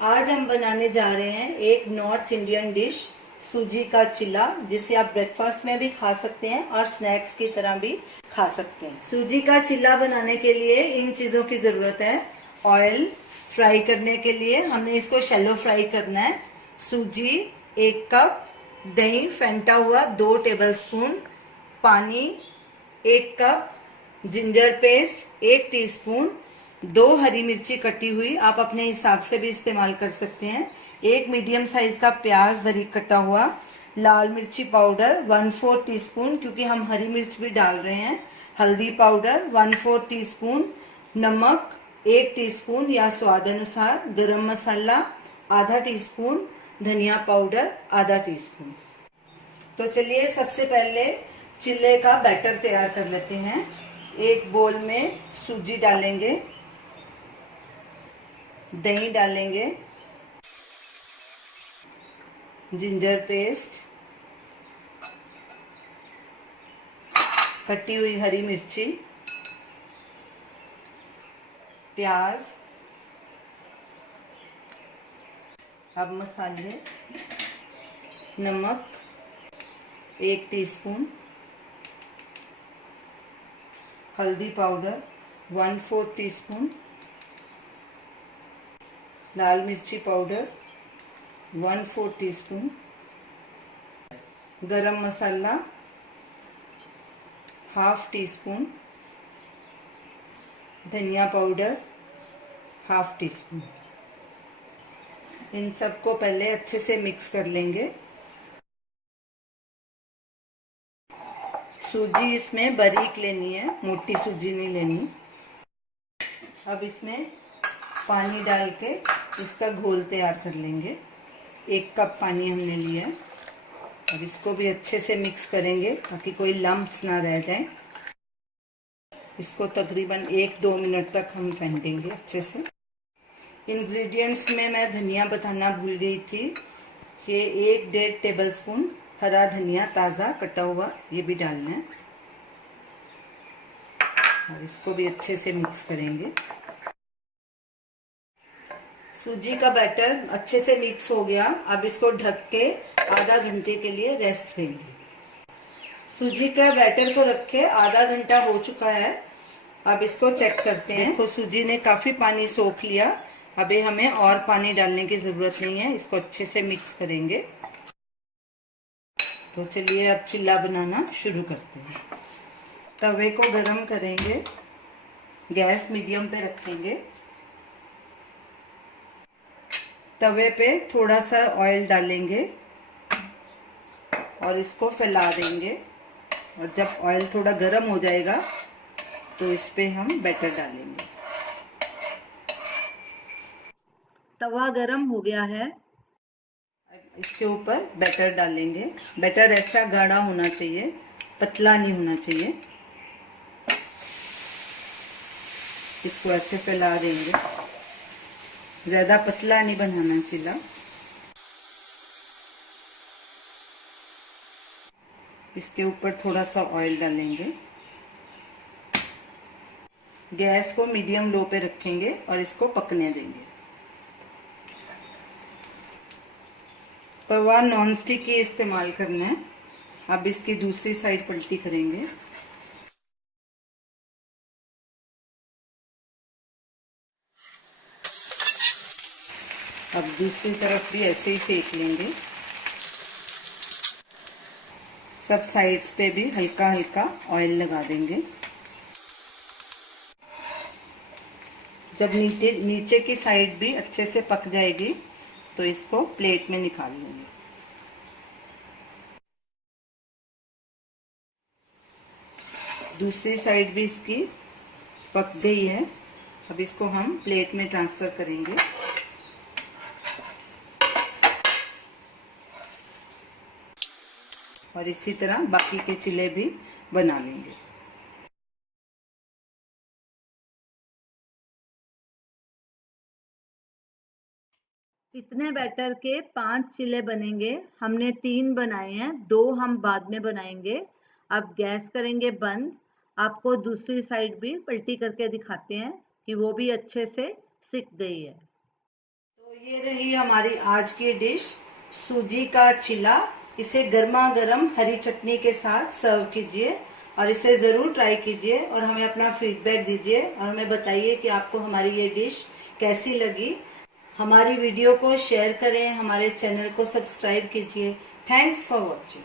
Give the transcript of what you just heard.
आज हम बनाने जा रहे हैं एक नॉर्थ इंडियन डिश सूजी का चिल्ला, जिसे आप ब्रेकफास्ट में भी खा सकते हैं और स्नैक्स की तरह भी खा सकते हैं। सूजी का चिल्ला बनाने के लिए इन चीज़ों की ज़रूरत है। ऑयल फ्राई करने के लिए हमने इसको शैलो फ्राई करना है। सूजी 1 कप, दही फेंटा हुआ 2 टेबलस्पून, पानी 1 कप, जिंजर पेस्ट 1 टीस्पून, 2 हरी मिर्ची कटी हुई, आप अपने हिसाब से भी इस्तेमाल कर सकते हैं, 1 मीडियम साइज का प्याज बारीक कटा हुआ, लाल मिर्ची पाउडर 1/4 टीस्पून क्योंकि हम हरी मिर्च भी डाल रहे हैं, हल्दी पाउडर 1/4 टीस्पून, नमक 1 टीस्पून या स्वाद अनुसार, गरम मसाला आधा टीस्पून, धनिया पाउडर आधा टीस्पून। तो चलिए सबसे पहले चिल्ले का बैटर तैयार कर लेते हैं। एक बोल में सूजी डालेंगे, दही डालेंगे, जिंजर पेस्ट, कटी हुई हरी मिर्ची, प्याज, अब मसाले, नमक 1 टीस्पून, हल्दी पाउडर 1/4 टीस्पून, लाल मिर्ची पाउडर 1/4 टीस्पून, गरम मसाला 1/2 टीस्पून, धनिया पाउडर 1/2 टीस्पून। इन सबको पहले अच्छे से मिक्स कर लेंगे। सूजी इसमें बारीक लेनी है, मोटी सूजी नहीं लेनी। अब इसमें पानी डाल के इसका घोल तैयार कर लेंगे। 1 कप पानी हमने लिया है। अब इसको भी अच्छे से मिक्स करेंगे ताकि कोई लम्प्स ना रह जाए। इसको तकरीबन 1-2 मिनट तक हम फेंटेंगे अच्छे से। इंग्रेडिएंट्स में मैं धनिया बताना भूल गई थी। ये 1-1.5 टेबलस्पून हरा धनिया ताज़ा कटा हुआ, ये भी डालना है और इसको भी अच्छे से मिक्स करेंगे। सूजी का बैटर अच्छे से मिक्स हो गया। अब इसको ढक के आधा घंटे के लिए रेस्ट देंगे। सूजी का बैटर को रखे आधा घंटा हो चुका है। अब इसको चेक करते हैं। देखो सूजी ने काफ़ी पानी सोख लिया। अभी हमें और पानी डालने की ज़रूरत नहीं है। इसको अच्छे से मिक्स करेंगे। तो चलिए अब चिल्ला बनाना शुरू करते हैं। तवे को गरम करेंगे, गैस मीडियम पे रखेंगे। तवे पे थोड़ा सा ऑयल डालेंगे और इसको फैला देंगे और जब ऑयल थोड़ा गर्म हो जाएगा तो इस पे हम बैटर डालेंगे। तवा गरम हो गया है। इसके ऊपर बैटर डालेंगे। बैटर ऐसा गाढ़ा होना चाहिए, पतला नहीं होना चाहिए। इसको ऐसे फैला देंगे, ज़्यादा पतला नहीं बनाना चिल्ला। इसके ऊपर थोड़ा सा ऑयल डालेंगे। गैस को मीडियम लो पे रखेंगे और इसको पकने देंगे। तवा नॉन स्टिक ही इस्तेमाल करना है। अब इसकी दूसरी साइड पलटी करेंगे। अब दूसरी तरफ भी ऐसे ही सेक लेंगे। सब साइड्स पे भी हल्का हल्का ऑयल लगा देंगे। जब नीचे की साइड भी अच्छे से पक जाएगी तो इसको प्लेट में निकाल लेंगे। दूसरी साइड भी इसकी पक गई है। अब इसको हम प्लेट में ट्रांसफर करेंगे। और इसी तरह बाकी के चिल्ले भी बना लेंगे। इतने बैटर के 5 चिल्ले बनेंगे। हमने 3 बनाए हैं, 2 हम बाद में बनाएंगे। अब गैस करेंगे बंद। आपको दूसरी साइड भी पलटी करके दिखाते हैं कि वो भी अच्छे से सिक गई है। तो ये रही हमारी आज की डिश सूजी का चिला। इसे गर्मा गर्म हरी चटनी के साथ सर्व कीजिए और इसे ज़रूर ट्राई कीजिए और हमें अपना फीडबैक दीजिए और हमें बताइए कि आपको हमारी ये डिश कैसी लगी। हमारी वीडियो को शेयर करें, हमारे चैनल को सब्सक्राइब कीजिए। Thanks for watching.